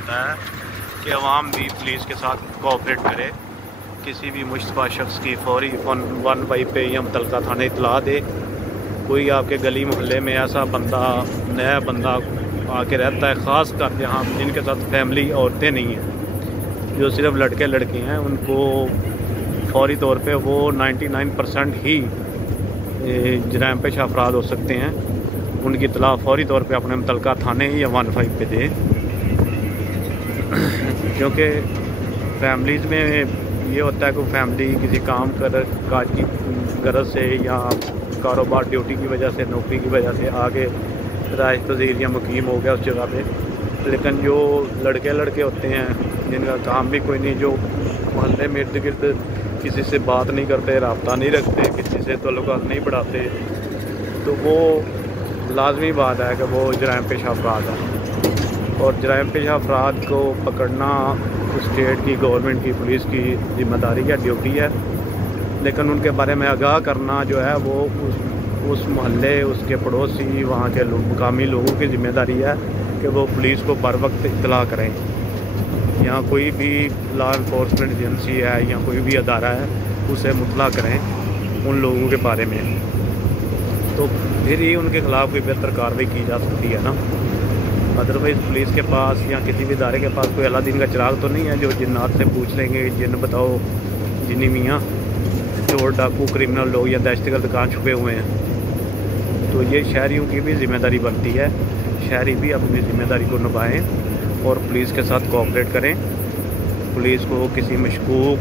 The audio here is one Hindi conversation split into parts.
होता है कि अवाम भी पुलिस के साथ कोऑपरेट करे। किसी भी मुश्तबा शख्स की फौरी 1 पे या मुतलका थाने इतला दे। कोई आपके गली मोहल्ले में ऐसा बंदा, नया बंदा आके रहता है, ख़ास कर जहाँ जिनके साथ फैमिली औरतें नहीं हैं, जो सिर्फ लड़के लड़के हैं, उनको फौरी तौर पे वो 99% ही जराइम पेश अफराद हो सकते हैं। उनकी इतला फौरी तौर पे अपने मुतलका थाने या 15 पे दें, क्योंकि फैमिलीज़ में ये होता है कि फैमिली किसी काज की गरज से या कारोबार ड्यूटी की वजह से, नौकरी की वजह से आगे राइश पज़ीर या मुकीम हो गया उस जगह पे। लेकिन जो लड़के होते हैं जिनका काम भी कोई नहीं, जो मोहल्ले में इर्द गिर्द किसी से बात नहीं करते, रब्ता नहीं रखते, किसी से ताल्लुकात नहीं बढ़ाते, तो वो लाजमी बात है कि वो जराइम पेश अफराद हैं। और जराइम पेश अफराद को पकड़ना स्टेट की, गवर्नमेंट की, पुलिस की ज़िम्मेदारी या ड्यूटी है। लेकिन उनके बारे में आगाह करना जो है वो उस मोहल्ले, उसके पड़ोसी, वहाँ के मुकामी लोगों की ज़िम्मेदारी है कि वो पुलिस को बर वक्त इत्तला करें। यहाँ कोई भी लॉ इन्फोर्समेंट एजेंसी है या कोई भी अदारा है, उसे मुतला करें उन लोगों के बारे में, तो फिर ही उनके ख़िलाफ़ कोई बेहतर कार्रवाई की जा सकती है ना। अदरवाइज़ पुलिस के पास या किसी भी इदारे के पास कोई अलादीन का चिराग तो नहीं है जो जिन्नात से पूछ लेंगे, जिन बताओ जिन्नी मियाँ, चोर डाकू क्रिमिनल लोग या दहशतगर्द कहाँ छुपे हुए हैं। तो ये शहरियों की भी ज़िम्मेदारी बनती है, शहरी भी अपनी ज़िम्मेदारी को निभाएं और पुलिस के साथ कोऑपरेट करें। पुलिस को किसी मशकूक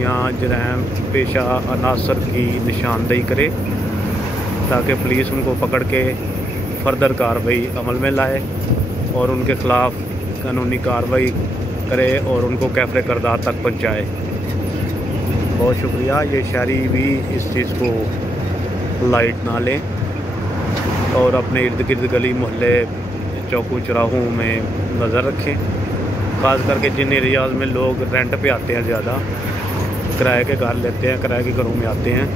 या जराइम पेशा अनासर की निशानदेही करे ताकि पुलिस उनको पकड़ के फर्दर कार्रवाई अमल में लाए और उनके ख़िलाफ़ कानूनी कार्रवाई करे और उनको कैफ़रे करदार तक पहुँचाए। बहुत शुक्रिया। ये शहरी भी इस चीज़ को लाइट ना लें और अपने इर्द गिर्द गली मोहल्ले, चौकों चौराहों में नज़र रखें। ख़ास करके जिन एरियाज़ में लोग रेंट पे आते हैं, ज़्यादा किराए के घर लेते हैं, किराए के घरों में आते हैं,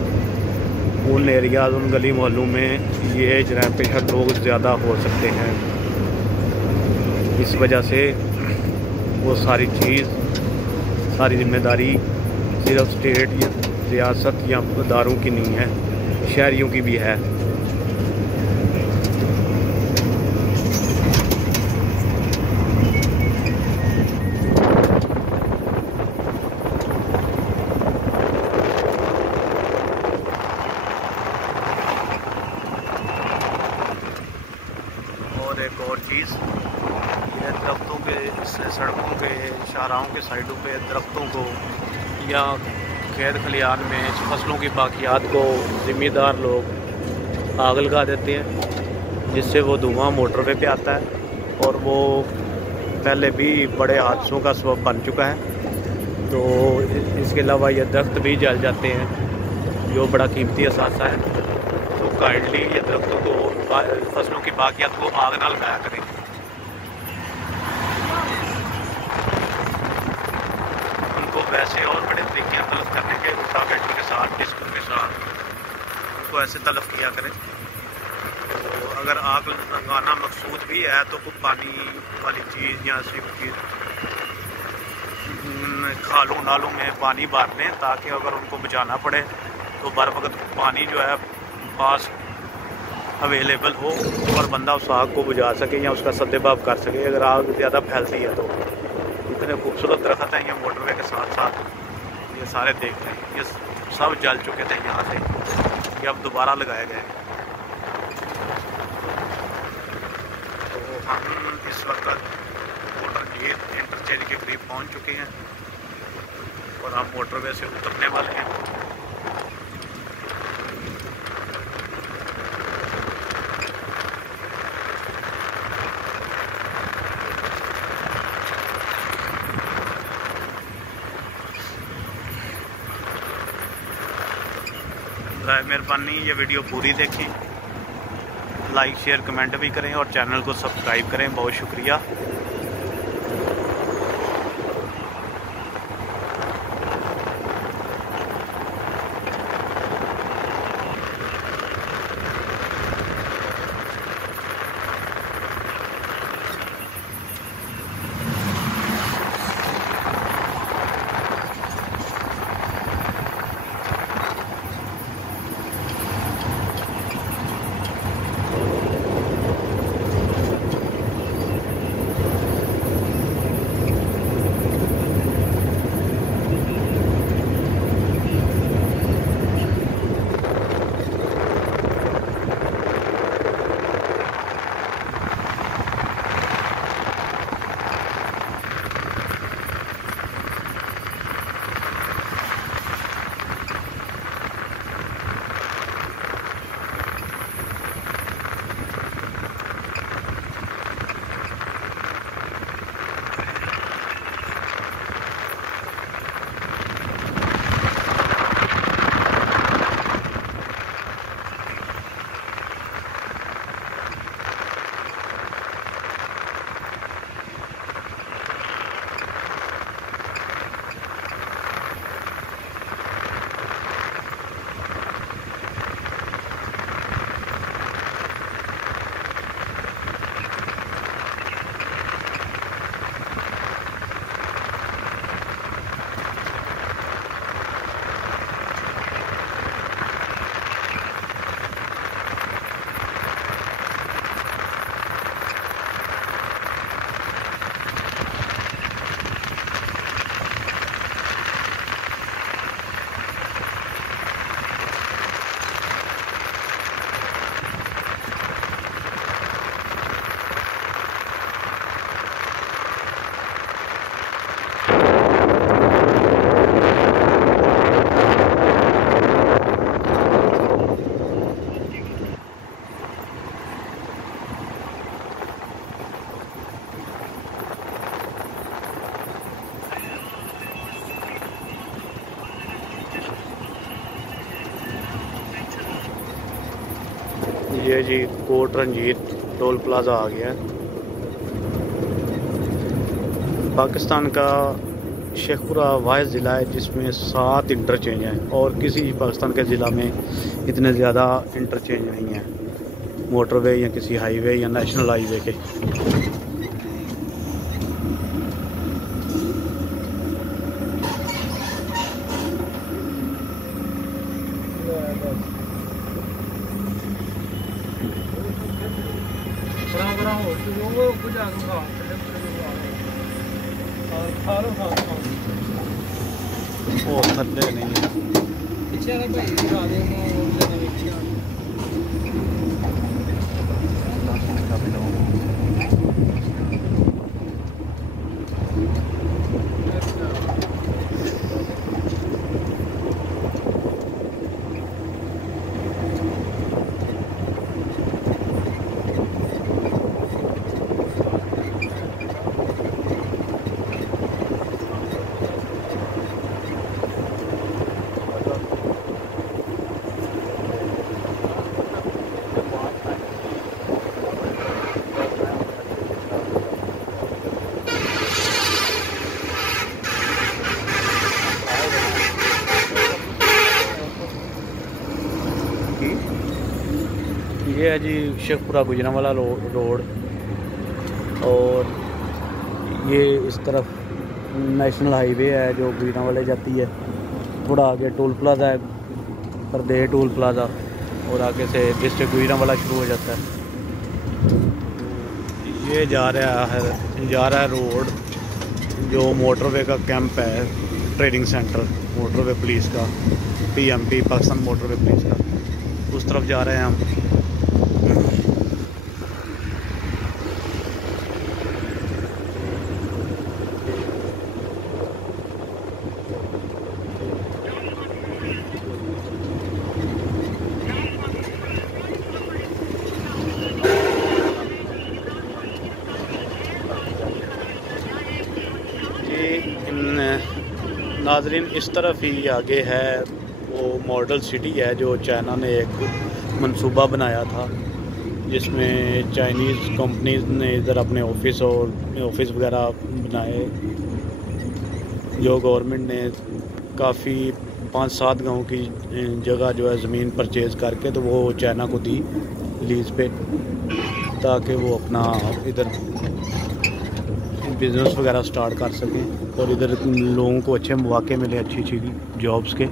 उन एरियाज़, उन गली मोहल्लों में ये जराइम पेशा लोग ज़्यादा हो सकते हैं। इस वजह से वो सारी ज़िम्मेदारी सिर्फ स्टेट या रियासत या इदारों की नहीं है, शहरियों की भी है। और एक और चीज़, ये दरख्तों के, सड़कों के, शाहराहों के साइडों पे दरख्तों को या खेत खलियान में फसलों की बाकियात को ज़िम्मेदार लोग आग लगा देते हैं, जिससे वो धुआं मोटरवे पे आता है और वो पहले भी बड़े हादसों का सबब बन चुका है। तो इसके अलावा ये दरख्त भी जल जाते हैं जो बड़ा कीमती असासा है। तो काइंडली ये दरख्तों को, फसलों की बाकियात को आग ना लगाया करें। उनको वैसे और बड़े तरीके तलब करने के, रोटावेटर के साथ, डिस्को के साथ उनको ऐसे तलब किया करें। तो अगर आग लगाना मकसूद भी है तो कुछ पानी वाली चीज़ या ऐसी चीज़ खालों नालों में पानी भर लें, ताकि अगर उनको बचाना पड़े तो बर वक्त पानी जो है पास अवेलेबल हो और बंदा उस आग को बुझा सके या उसका सद्देबाब कर सके। अगर आग ज़्यादा फैलती है तो इतने खूबसूरत दरख्त हैं ये मोटरवे के साथ साथ, ये सारे देख रहे हैं, ये सब जल चुके थे यहाँ से, ये अब दोबारा लगाए गए। तो हम इस वक्त मोटर गेट इंटरचेंज के करीब पहुँच चुके हैं और हम मोटरवे से उतरने वाले हैं। मेहरबानी ये वीडियो पूरी देखें, लाइक शेयर कमेंट भी करें और चैनल को सब्सक्राइब करें। बहुत शुक्रिया। ये जी कोट रंजीत टोल प्लाजा आ गया है। पाकिस्तान का शेखपुरा वाहिद ज़िला है जिसमें 7 इंटरचेंज हैं और किसी पाकिस्तान के ज़िला में इतने ज़्यादा इंटरचेंज नहीं हैं मोटरवे या किसी हाईवे या नेशनल हाईवे के। वो थल्ले नहीं है ये है जी शेखपुरा गुजरांवाला रोड और ये इस तरफ नेशनल हाईवे है जो गुजरांवाला जाती है। थोड़ा आगे टोल प्लाजा है परदेह टोल प्लाजा और आगे से डिस्ट्रिक्ट गुजरांवाला शुरू हो जाता है। ये जा रहा है रोड जो मोटरवे का कैंप है ट्रेनिंग सेंटर मोटरवे पुलिस का PMP पाकिस्तान मोटरवे पुलिस का उस तरफ जा रहे हैं हम। नाजरीन इस तरफ ही आगे है वो मॉडल सिटी है जो चाइना ने एक मंसूबा बनाया था जिसमें चाइनीज़ कंपनीज ने इधर अपने ऑफिस वगैरह बनाए। जो गवर्नमेंट ने काफ़ी 5-7 गाँव की जगह जो है ज़मीन परचेज़ करके तो वो चाइना को दी लीज़ पे ताकि वो अपना इधर बिज़नेस वगैरह स्टार्ट कर सकें और इधर लोगों को अच्छे मौके मिले अच्छी जॉब्स के।